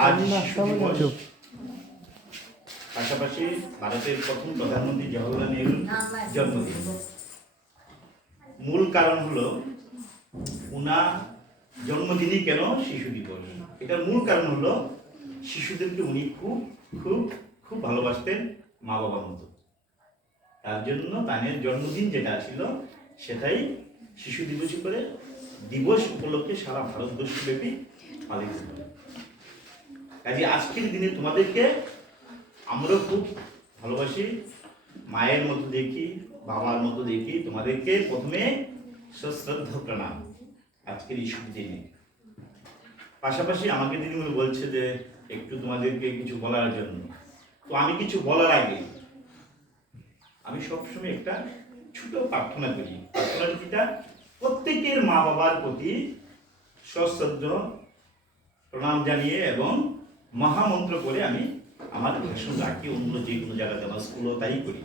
আজ পাশাপাশি ভারতের প্রথম প্রধানমন্ত্রী জওহরলাল নেহরুর জন্মদিন। মূল কারণ হলো উনার জন্মদিনই কেন শিশু দিবস। এটার মূল কারণ হলো শিশুদেরকে উনি খুব খুব খুব ভালোবাসতেন মা বাবার মতো। তার জন্য তাদের জন্মদিন যেটা ছিল সেটাই শিশু দিবস করে দিবস উপলক্ষে সারা ভারতবর্ষব্যাপী পালিত হয়। কাজে আজকের দিনে তোমাদেরকে আমরা খুব ভালোবাসি, মায়ের মতো দেখি, বাবার মতো দেখি। তোমাদেরকে প্রথমে সশ্রদ্ধ প্রণাম আজকের এই শুভ দিনে। পাশাপাশি আমাকে দিদিমণি বলছে যে একটু তোমাদেরকে কিছু বলার জন্য। তো আমি কিছু বলার আগে আমি সবসময় একটা ছোট প্রার্থনা করি। প্রার্থনাটা প্রত্যেকের মা বাবার প্রতি সশ্রদ্ধ প্রণাম জানিয়ে এবং মহামন্ত্র করে আমি আমার ভাষণ রাখি। অন্য যে কোনো জায়গাতে আমার স্কুলও তাই করি।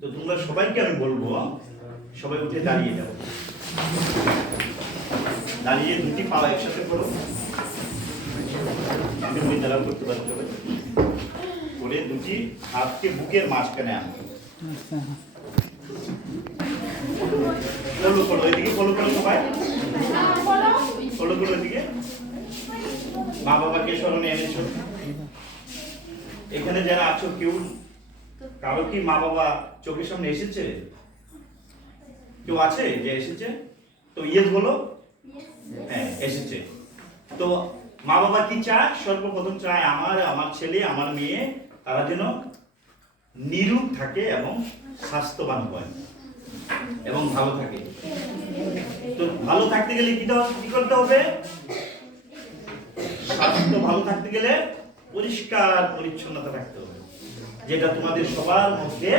তো তোমরা সবাইকে আমি বলবো, সবাই উঠে দাঁড়িয়ে যাও। দাঁড়িয়ে দুটি পা একসাথে করো, দ্বারা করতে পারছো। করে দুটি হাতকে বুকের মাঝখানে আনবে। ফলো করো এদিকে, ফলো করো সবাই, ফলো করো এদিকে। মা বাবাকে স্মরণে এনেছো। এখানে যারা আছো কেউ কারো কি মা বাবা চোখের সামনে এসেছে? কেউ আছে যে এসেছে? তো ইয়েস বলো। হ্যাঁ এসেছে। তো মা বাবা কি চায়? সর্বপ্রথম চায় আমার ছেলে আমার মেয়ে তারা যেন নিরোগ থাকে এবং স্বাস্থ্যবান হয় এবং ভালো থাকে। তো ভালো থাকতে গেলে কি করতে হবে? স্বাস্থ্য ভালো থাকতে গেলে পরিষ্কার পরিচ্ছন্নতা থাকতে হবে, যেটা তোমাদের সবার মধ্যে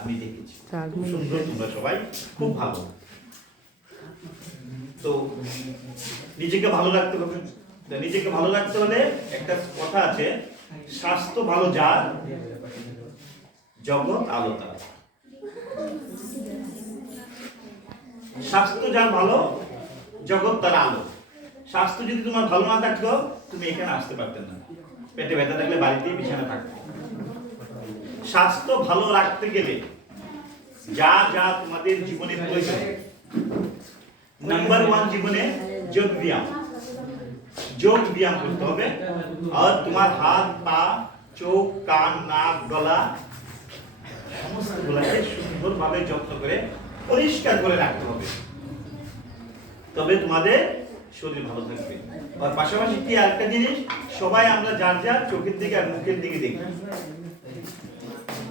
আমি দেখেছি। খুব সুন্দর, তোমরা সবাই খুব ভালো। তো নিজেকে ভালো রাখতে হবে। নিজেকে ভালো রাখতে হলে একটা কথা আছে, স্বাস্থ্য ভালো যার জগৎ আলো তার। স্বাস্থ্য যার ভালো জগৎ তার আলো। স্বাস্থ্য যদি তোমার ভালো না থাকতো তুমি এখানে আসতে পারতে না। পেটে ব্যথা থাকলে বাড়িতেই বিছানা থাকতো। স্বাস্থ্য ভালো রাখতে গেলে যা যা তোমাদের জীবনে প্রয়োজন, নাম্বার 1 জীবনে যোগ ব্যায়াম। যোগ ব্যায়াম করতে হবে। আর তোমার হাত পা চোখ কান নাক গলা সমস্ত গুলাকে সুন্দরভাবে যত্ন করে পরিষ্কার করে রাখতে হবে, তবে তোমাদের শরীর ভালো থাকবে। আর পাশাপাশি কি আরেকটা জিনিস, সবাই আমরা যার যার চোখের দিকে আর মুখের দিকে দেখি।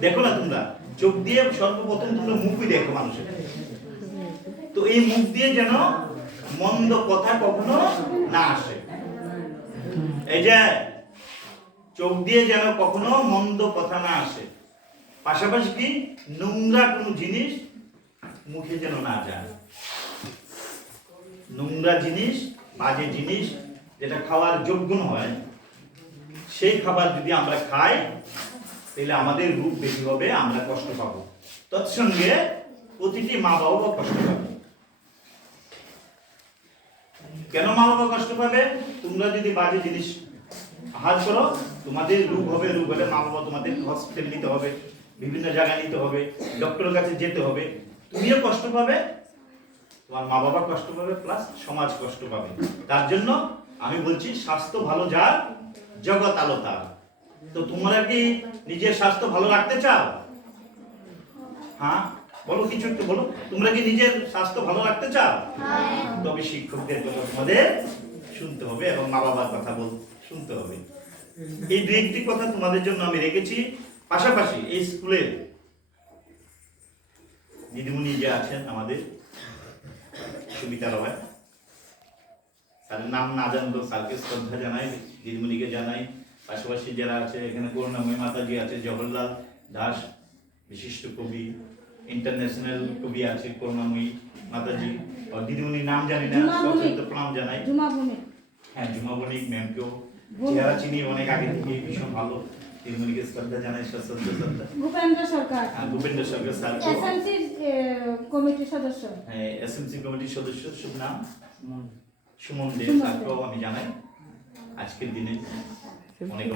দেখো না তোমরা চোখ দিয়ে সর্বপ্রথম তোমরা মুখই দেখো মানুষের। তো এই মুখ দিয়ে যেন মন্দ কথা কখনো না আসে। এই যে চোখ দিয়ে যেন কখনো মন্দ কথা না আসে। পাশাপাশি কি নোংরা কোনো জিনিস মুখে যেন না যায়। নোংরা জিনিস, বাজে জিনিস যেটা খাওয়ার যোগ্য নয়, সেই খাবার যদি আমরা খাই তাহলে আমাদের রোগ বেশি হবে, আমরা কষ্ট পাবো। তৎসঙ্গে প্রতিটি মা বাবা কষ্ট পাবে। কেন মা বাবা কষ্ট পাবে? তোমরা যদি বাজে জিনিস আহার করো তোমাদের রোগ হবে। রোগ হলে মা বাবা তোমাদের হসপিটালে নিতে হবে, বিভিন্ন জায়গায় নিতে হবে, ডক্টরের কাছে যেতে হবে। তুমিও কষ্ট পাবে, তোমার মা বাবা কষ্ট পাবে, প্লাস সমাজ কষ্ট পাবে। তার জন্য আমি বলছি স্বাস্থ্য ভালো যার জগৎ আলো তার। তো তোমরা কি নিজের স্বাস্থ্য ভালো রাখতে চাও? হ্যাঁ বলো, কিছু একটু বলো। তোমরা কি নিজের স্বাস্থ্য ভালো রাখতে চাও? তবে শিক্ষকদের কথা তোমাদের শুনতে হবে এবং মা বাবার কথা শুনতে হবে। এই দু একটি কথা তোমাদের জন্য আমি রেখেছি। পাশাপাশি এই স্কুলের দিদিমণি যে আছেন আমাদের সুমিতা রায়, স্যারের নাম না জানলেও স্যারকে শ্রদ্ধা জানাই, দিদিমণিকে জানাই। পাশাপাশি যারা আছে এখানে করুণাময়ী মাতাজি আছে, জওহরলাল দাস বিশিষ্ট কবি, ইন্টারন্যাশনাল কবি আছে করুণাময়ী মাতাজি। আর দিদিমণির নাম জানি না, সশ্রদ্ধ প্রণাম জানাই। হ্যাঁ জুমা বণিক ম্যামকেও চেহারা চিনি অনেক আগে থেকে, ভীষণ ভালো। দিদিমণিকে শ্রদ্ধা জানাই, সশ্রদ্ধ শ্রদ্ধা। ভূপেন্দ্র সরকার, ভূপেন্দ্র সরকার স্যার এসএমসি কমিটির সদস্য। হ্যাঁ এসএমসি কমিটির সদস্য, শুভ নাম সুমন দে, স্যারকেও আমি জানাই। আজকের দিনে অনেক অনেক